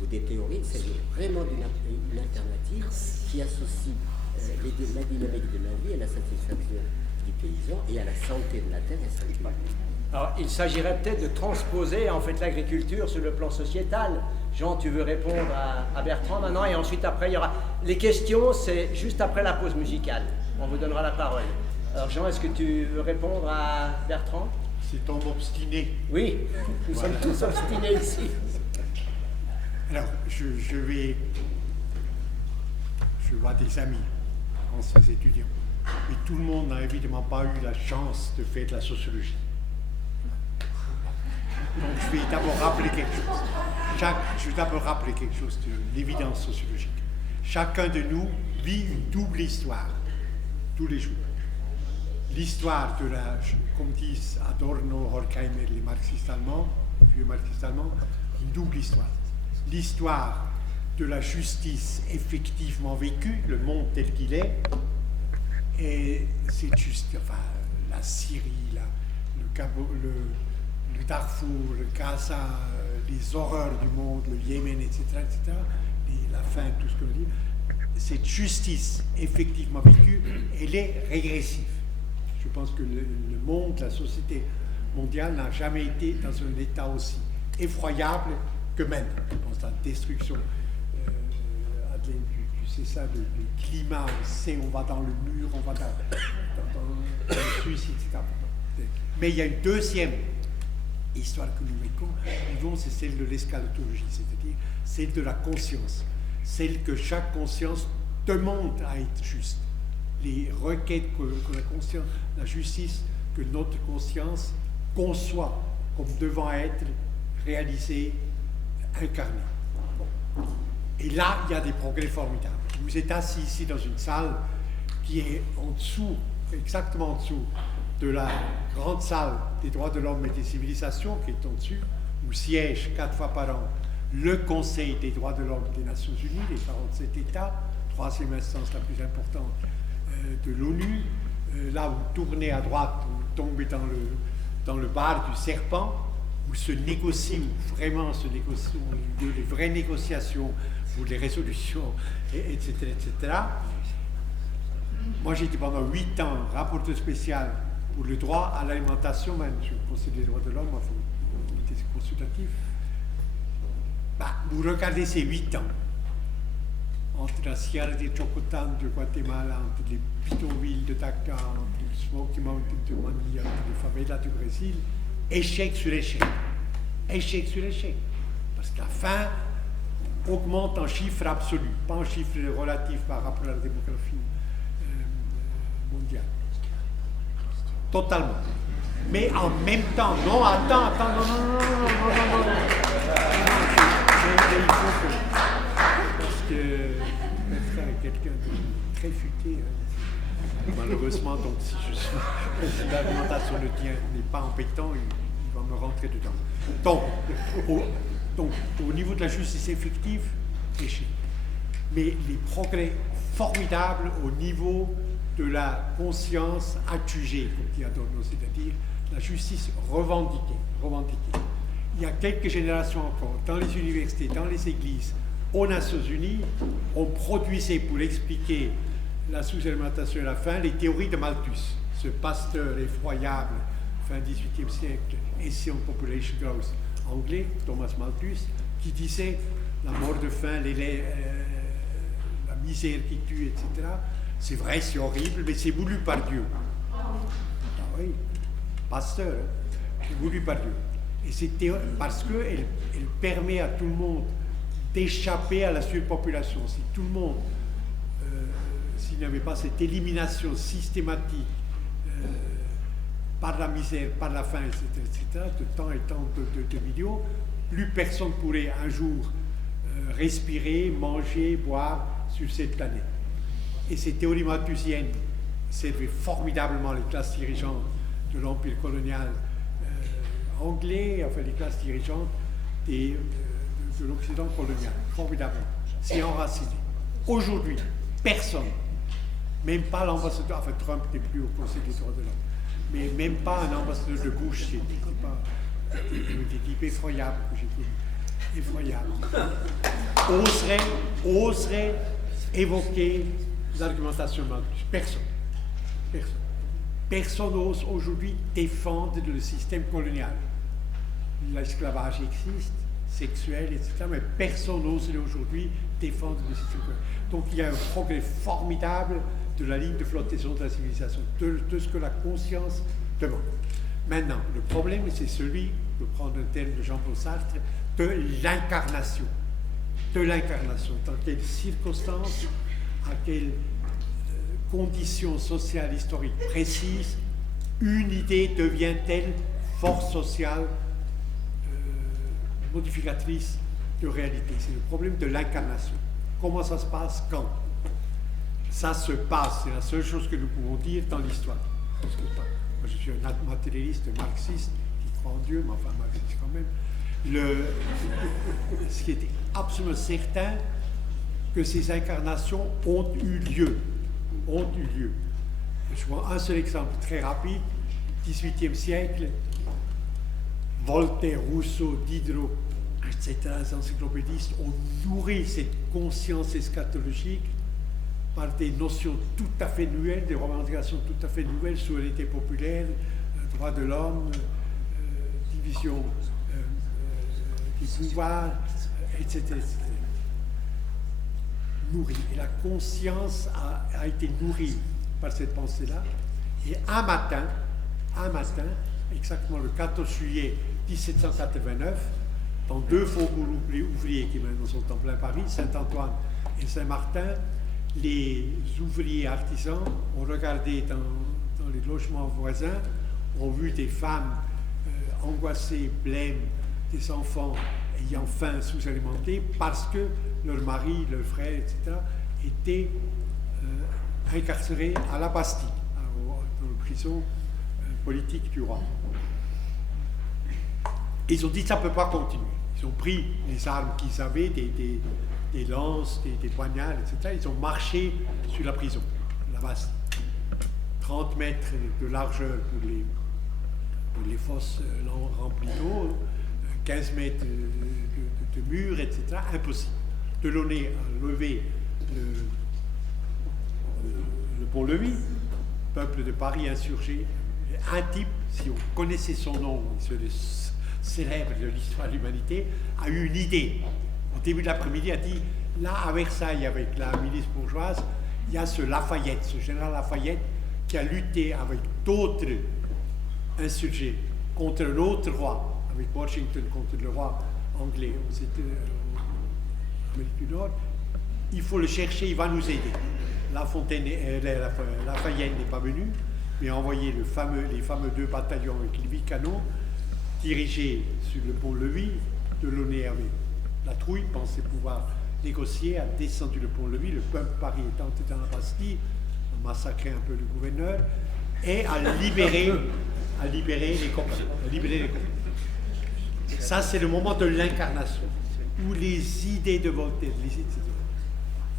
ou des théories, il s'agit vraiment d'une alternative qui associe la dynamique de la vie à la satisfaction du paysan et à la santé de la terre et sa vie. Alors, il s'agirait peut-être de transposer en fait l'agriculture sur le plan sociétal. Jean, tu veux répondre à Bertrand maintenant, et ensuite après il y aura les questions, c'est juste après la pause musicale. On vous donnera la parole. Alors Jean, est-ce que tu veux répondre à Bertrand? C'est homme obstiné. Oui, nous sommes tous obstinés ici. Alors, je vois des amis, anciens étudiants, mais tout le monde n'a évidemment pas eu la chance de faire de la sociologie. Donc je vais d'abord rappeler quelque chose. De l'évidence sociologique. Chacun de nous vit une double histoire tous les jours. L'histoire de comme disent Adorno, Horkheimer, les marxistes allemands, les vieux marxistes allemands, une double histoire. L'histoire de la justice effectivement vécue, le monde tel qu'il est, et c'est juste, la Syrie, le Darfour, le Gaza, les horreurs du monde, le Yémen, etc., la faim, tout ce que l'on dit, cette justice effectivement vécue, elle est régressive. Je pense que le monde, la société mondiale n'a jamais été dans un état aussi effroyable que maintenant. Je pense à la destruction, Madeleine, tu sais ça, le climat, on va dans le mur, on va dans le suicide, etc. Mais il y a une deuxième histoire que nous vivons, c'est celle de l'eschatologie, c'est-à-dire celle de la conscience, celle que chaque conscience demande à être juste. les requêtes que la justice, que notre conscience conçoit comme devant être réalisées, incarnées. Bon. Et là, il y a des progrès formidables. Vous êtes assis ici dans une salle qui est en dessous, exactement en dessous de la grande salle des droits de l'homme et des civilisations qui est en dessus, où siège 4 fois par an le Conseil des droits de l'homme des Nations Unies, les 47 États, troisième instance la plus importante de l'ONU. Là, vous tournez à droite, vous tombez dans le bar du serpent, où se négocie, où vraiment se négocie, où il y a des vraies négociations, ou les résolutions, etc., etc. Moi, j'ai été pendant 8 ans rapporteur spécial pour le droit à l'alimentation, même sur le Conseil des droits de l'homme, enfin, comité consultatif. Vous regardez ces 8 ans, entre la Sierra de Chocotan de Guatemala, entre les bidonvilles de Dakar, entre le Smoky Mountain de Manilla, entre les favelas du Brésil, échec sur échec. Échec sur échec. Parce que la faim augmente en chiffres absolus, pas en chiffres relatifs par rapport à la démographie mondiale. Totalement. Mais en même temps, non, attends, non. Mais il faut que, parce que être avec quelqu'un de très futé, malheureusement, donc si l'alimentation le tien n'est pas embêtant, il va me rentrer dedans. Donc, au niveau de la justice effective, échec. Mais les progrès formidables au niveau de la conscience adjugée, comme dit Adorno, c'est-à-dire la justice revendiquée. Il y a quelques générations encore, dans les universités, dans les églises, aux Nations Unies, on produisait pour expliquer la sous-alimentation et la faim les théories de Malthus, ce pasteur effroyable, fin XVIIIe siècle, Essay on Population Growth anglais, Thomas Malthus, qui disait la mort de faim, la misère qui tue, etc. C'est vrai, c'est horrible, mais c'est voulu par Dieu. Ah oui, pasteur, c'est voulu par Dieu. Et c'est parce qu'elle permet à tout le monde d'échapper à la surpopulation. Si tout le monde, s'il n'y avait pas cette élimination systématique par la misère, par la faim, etc., de temps et temps de millions, plus personne pourrait un jour respirer, manger, boire sur cette planète. Et ces théories malthusiennes servaient formidablement les classes dirigeantes de l'Empire colonial anglais, enfin les classes dirigeantes de l'Occident colonial, formidablement. C'est enraciné. Aujourd'hui, personne, même pas l'ambassadeur, enfin Trump n'est plus au Conseil des droits de l'homme, mais même pas un ambassadeur de Bush, c'est pas des types effroyables que j'ai connus, effroyables, oserait évoquer l'argumentation Malthus. Personne n'ose aujourd'hui défendre le système colonial. L'esclavage existe, sexuel, etc., mais personne n'ose aujourd'hui défendre le système colonial. Donc il y a un progrès formidable de la ligne de flottaison de la civilisation, de ce que la conscience demande. Maintenant, le problème, c'est celui, pour prendre un terme de Jean-Paul Sartre, de l'incarnation. De l'incarnation. Dans quelles circonstances, à quelles conditions sociales historiques précises, une idée devient-elle force sociale modificatrice de réalité. C'est le problème de l'incarnation. Comment ça se passe? Quand? Ça se passe, c'est la seule chose que nous pouvons dire dans l'histoire. Parce que moi, je suis un matérialiste marxiste qui croit en Dieu, mais enfin marxiste quand même. Ce qui est absolument certain, que ces incarnations ont eu lieu. Je vois un seul exemple très rapide, 18e siècle, Voltaire, Rousseau, Diderot, etc., les encyclopédistes ont nourri cette conscience eschatologique par des notions tout à fait nouvelles, des revendications tout à fait nouvelles, souveraineté populaire, droits de l'homme, division du pouvoir, etc., nourrie. Et la conscience a été nourrie par cette pensée-là. Et un matin, exactement le 14 juillet 1789, dans deux faubourgs ouvriers qui maintenant sont en plein Paris, Saint-Antoine et Saint-Martin, les ouvriers artisans ont regardé dans les logements voisins, ont vu des femmes angoissées, blêmes, des enfants ayant faim, sous-alimentés, parce que leur mari, leur frère, etc., étaient incarcérés à la Bastille, dans la prison politique du roi. Ils ont dit ça ne peut pas continuer. Ils ont pris les armes qu'ils avaient, des lances, des poignards, etc. Ils ont marché sur la prison, la Bastille. 30 mètres de largeur pour les fosses remplies d'eau, 15 mètres de murs, etc. Impossible. Delaunay a levé le pont-levis, peuple de Paris insurgé. Un type, si on connaissait son nom, c'est le célèbre de l'histoire de l'humanité, a eu une idée. Au début de l'après-midi, a dit, là, à Versailles, avec la milice bourgeoise, il y a ce Lafayette, ce général Lafayette, qui a lutté avec d'autres insurgés contre l'autre roi, avec Washington contre le roi anglais aux Amérique du Nord. Il faut le chercher, il va nous aider. Lafayette n'est pas venu, mais a envoyé les fameux 2 bataillons avec les 8 canons, dirigés sur le pont-levis. Delaunay avait la trouille, pensait pouvoir négocier, a descendu le pont-levis, le peuple Paris est entré dans la Bastille, a massacré un peu le gouverneur, et a libéré les compagnies. Ça, c'est le moment de l'incarnation, où les idées de Voltaire,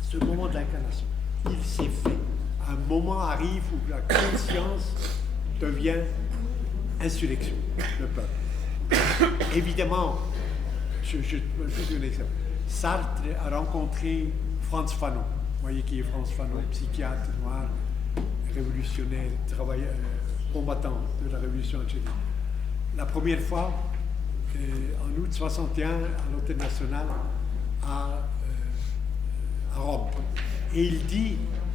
ce moment de l'incarnation, il s'est fait. Un moment arrive où la conscience devient insurrection, le peuple. Évidemment, je donne un exemple. Sartre a rencontré Frantz Fanon. Vous voyez qui est Frantz Fanon, psychiatre noir, révolutionnaire, travailleur, combattant de la révolution algérienne. La première fois, en août 61, à l'Hôtel National, à Rome. Et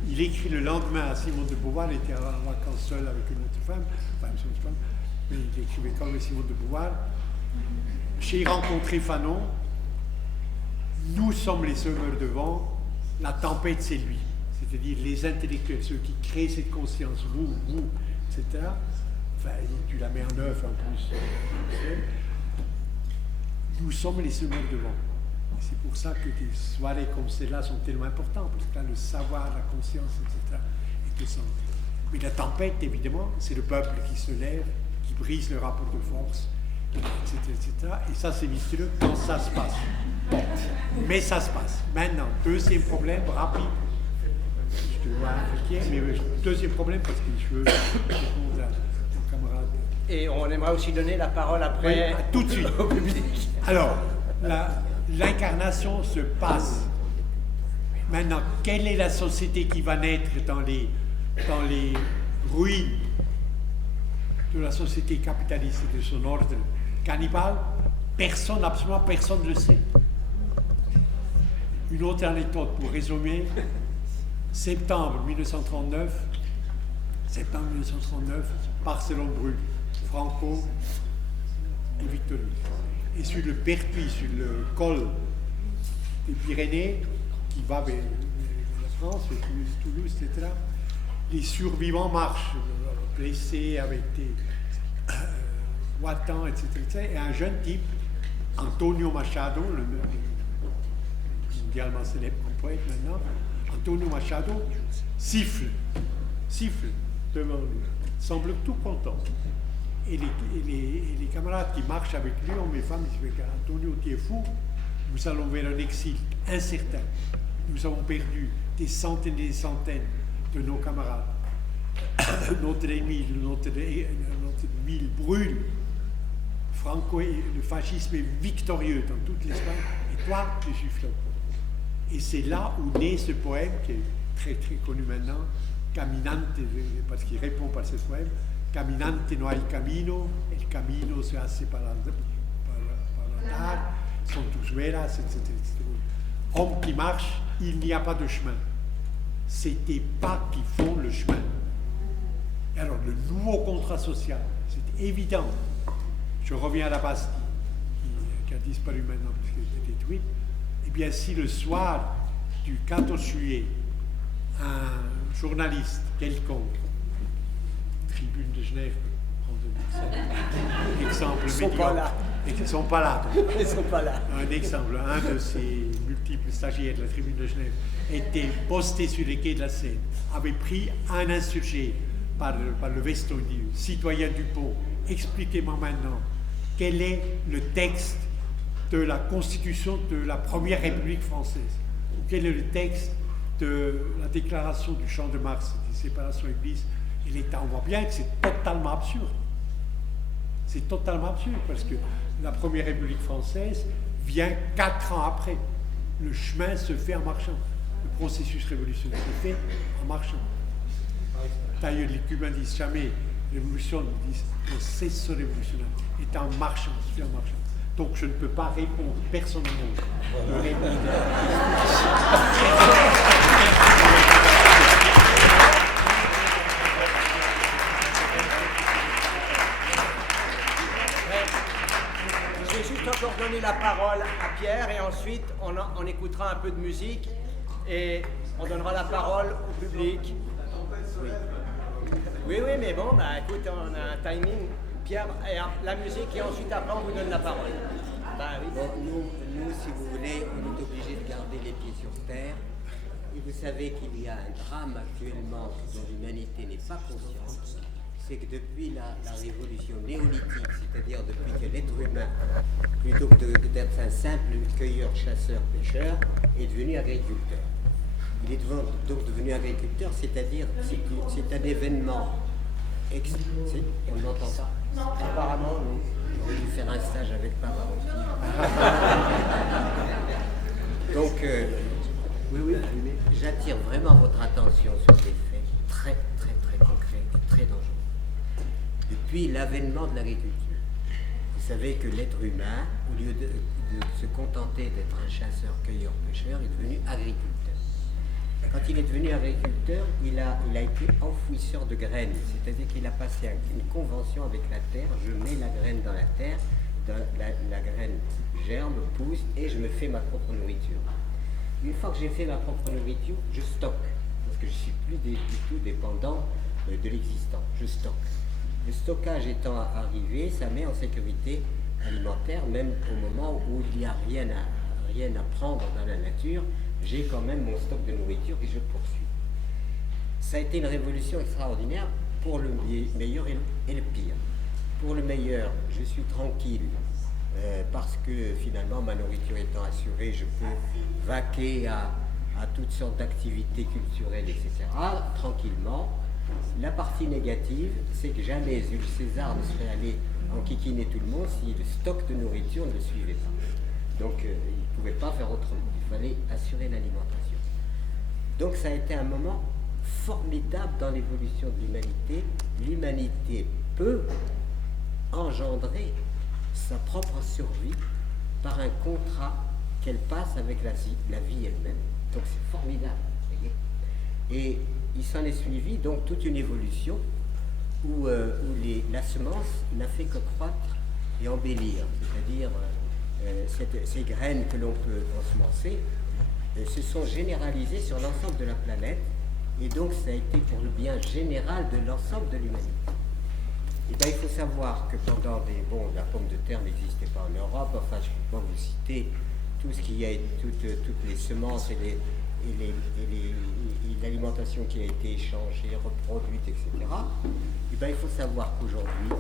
il écrit le lendemain à Simone de Beauvoir, il était en vacances seul avec une autre femme, mais il écrivait quand même Simone de Beauvoir. J'ai rencontré Fanon, nous sommes les semeurs de vent, la tempête c'est lui, c'est-à-dire les intellectuels, ceux qui créent cette conscience, vous, etc. Enfin, tu la mets en œuvre en plus. Nous sommes les semeurs de vent. C'est pour ça que des soirées comme celle-là sont tellement importantes, parce que là, le savoir, la conscience, etc., est au centre. Mais la tempête, évidemment, c'est le peuple qui se lève, qui brise le rapport de force, etc. Et ça, c'est mystérieux quand ça se passe. Bon. Mais ça se passe. Maintenant, deuxième problème, rapide. Je te vois inquiet, mais deuxième problème, parce que je veux répondre à mon camarade. Et on aimerait aussi donner la parole après oui, tout de suite au public. Alors, l'incarnation se passe. Maintenant, quelle est la société qui va naître dans les ruines de la société capitaliste et de son ordre cannibale? Personne, absolument personne ne le sait. Une autre anecdote pour résumer. Septembre 1939, Barcelone brûle. Franco et Victor Hugo. Et sur le pertuis, sur le col des Pyrénées, qui va vers la France, vers Toulouse, etc., les survivants marchent, blessés avec des Ouattans, etc., et un jeune type, Antonio Machado, le mondialement célèbre poète maintenant, Antonio Machado, siffle devant lui, semble tout content. Et les camarades qui marchent avec lui, hommes et femmes, ils disent « Antonio, tu es fou, nous allons vers un exil incertain. Nous avons perdu des centaines et des centaines de nos camarades. Notre ennemi brûle. Franco, le fascisme est victorieux dans toute l'Espagne, et toi, tu suis flottant. » Et c'est là où naît ce poème, qui est très très connu maintenant, Caminante, parce qu'il répond par ce poème, Caminante no hay camino, el camino se hace para andar, son tus veras, etc. Homme qui marche, il n'y a pas de chemin. C'est tes pas qui font le chemin. Et alors, le nouveau contrat social, c'est évident. Je reviens à la Bastille, qui a disparu maintenant puisqu'elle était détruite. Eh bien, si le soir du 14 juillet un journaliste quelconque, Tribune de Genève, un exemple Ils sont médiocre. pas là. Et qu'ils ne sont pas là. Donc. Ils ne sont pas là. Un exemple, un de ces multiples stagiaires de la Tribune de Genève était posté sur les quais de la Seine, avait pris un insurgé par le veston du citoyen Dupont. Expliquez-moi maintenant quel est le texte de la Constitution de la Première République française, ou quel est le texte de la déclaration du Champ de Mars, de séparation Église et l'État. On voit bien que c'est totalement absurde. C'est totalement absurde parce que la Première République française vient 4 ans après. Le chemin se fait en marchant. Le processus révolutionnaire se fait en marchant. D'ailleurs, les Cubains disent jamais révolution, ils disent processo révolutionnaire. est en marchant, se fait en marchant. Donc je ne peux pas répondre personnellement. Je vais juste encore donner la parole à Pierre et ensuite on écoutera un peu de musique et on donnera la parole au public. Oui, mais bon, bah écoute, on a un timing. Pierre, et la musique et ensuite après on vous donne la parole. Bah oui. Bon, nous, si vous voulez, on est obligé de garder les pieds sur terre. Et vous savez qu'il y a un drame actuellement dont l'humanité n'est pas consciente. C'est que depuis la révolution néolithique, c'est-à-dire depuis que l'être humain, plutôt que d'être un simple cueilleur, chasseur, pêcheur, est devenu agriculteur. Il est donc devenu agriculteur, c'est-à-dire c'est un événement. On n'entend pas. Apparemment, non. J'aurais dû faire un stage avec Pavarotti. Donc, oui, j'attire vraiment votre attention sur des faits très, très, très concrets et très dangereux. Depuis l'avènement de l'agriculture, vous savez que l'être humain, au lieu de se contenter d'être un chasseur, cueilleur, pêcheur, est devenu agriculteur. Quand il est devenu agriculteur, il a été enfouisseur de graines, c'est-à-dire qu'il a passé une convention avec la terre. Je mets la graine dans la terre, la graine germe, pousse et je me fais ma propre nourriture. Une fois que j'ai fait ma propre nourriture, je stocke, parce que je ne suis plus du tout dépendant de l'existant, je stocke. Le stockage étant arrivé, ça met en sécurité alimentaire, même au moment où il n'y a rien à prendre dans la nature. J'ai quand même mon stock de nourriture et je poursuis. Ça a été une révolution extraordinaire pour le meilleur et le pire. Pour le meilleur, je suis tranquille parce que finalement ma nourriture étant assurée, je peux vaquer à toutes sortes d'activités culturelles, etc. Tranquillement. La partie négative, c'est que jamais Jules César ne serait allé enquiquiner tout le monde si le stock de nourriture ne le suivait pas. Donc il ne pouvait pas faire autrement. Il fallait assurer l'alimentation. Donc ça a été un moment formidable dans l'évolution de l'humanité. L'humanité peut engendrer sa propre survie par un contrat qu'elle passe avec la vie elle-même. Donc c'est formidable, vous voyez. Et il s'en est suivi donc toute une évolution où la semence n'a fait que croître et embellir, c'est-à-dire ces graines que l'on peut ensemencer se sont généralisées sur l'ensemble de la planète et donc ça a été pour le bien général de l'ensemble de l'humanité. Et bien, il faut savoir que pendant la pomme de terre n'existait pas en Europe, enfin je ne peux pas vous citer tout ce qu'il y a, toutes les semences et l'alimentation qui a été échangée, reproduite, etc. Et bien, il faut savoir qu'aujourd'hui,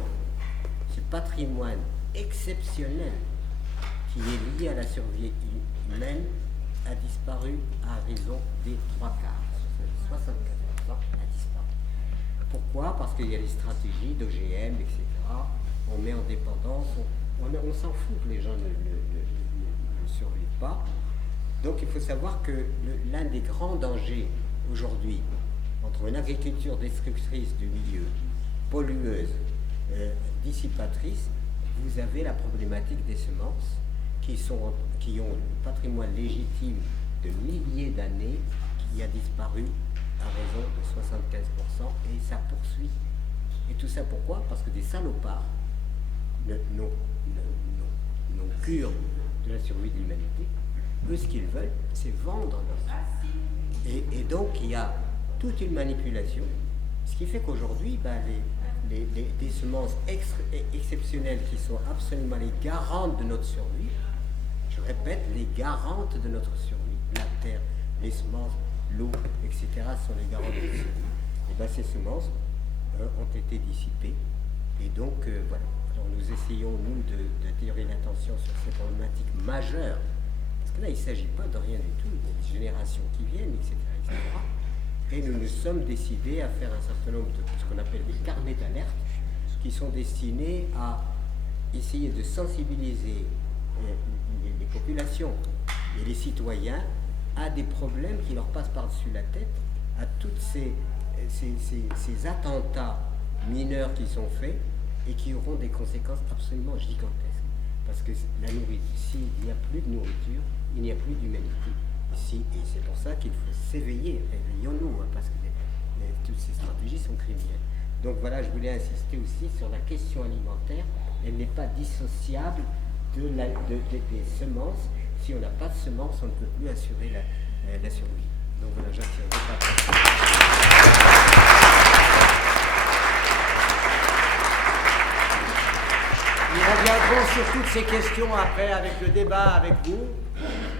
ce patrimoine exceptionnel qui est lié à la survie humaine a disparu à raison des 3/4. 74% a disparu. Pourquoi? Parce qu'il y a des stratégies d'OGM, etc. On met en dépendance, on s'en fout que les gens ne survivent pas. Donc il faut savoir que l'un des grands dangers aujourd'hui entre une agriculture destructrice du milieu, pollueuse, dissipatrice, vous avez la problématique des semences qui ont le patrimoine légitime de milliers d'années qui a disparu à raison de 75% et ça poursuit. Et tout ça pourquoi? Parce que des salopards n'ont cure de la survie de l'humanité. Eux, ce qu'ils veulent, c'est vendre leur vie. Et donc, il y a toute une manipulation, ce qui fait qu'aujourd'hui, des semences exceptionnelles qui sont absolument les garantes de notre survie, je répète, les garantes de notre survie, la terre, les semences, l'eau, etc. sont les garantes de notre survie. Et bien ces semences ont été dissipées. Et donc, voilà. Alors, nous essayons, nous, d'attirer l'attention sur ces problématiques majeures. Parce que là, il ne s'agit pas de rien du tout, des générations qui viennent, etc. Et nous nous sommes décidés à faire un certain nombre de ce qu'on appelle des carnets d'alerte, qui sont destinés à essayer de sensibiliser les populations et les citoyens à des problèmes qui leur passent par-dessus la tête, à tous ces attentats mineurs qui sont faits et qui auront des conséquences absolument gigantesques. Parce que la nourriture, s'il n'y a plus de nourriture, il n'y a plus d'humanité. Ici, et c'est pour ça qu'il faut s'éveiller, réveillons-nous, hein, parce que toutes ces stratégies sont criminelles. Donc voilà, je voulais insister aussi sur la question alimentaire. Elle n'est pas dissociable des semences. Si on n'a pas de semences, on ne peut plus assurer la survie. Donc voilà, j'attire votre attention. Nous reviendrons sur toutes ces questions après avec le débat avec vous.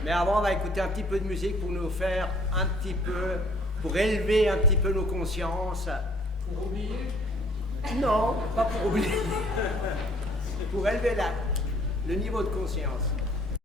Mais avant, on va écouter un petit peu de musique pour nous faire un petit peu, pour élever un petit peu nos consciences. Pour oublier? Non, pas pour oublier. Pour élever le niveau de conscience.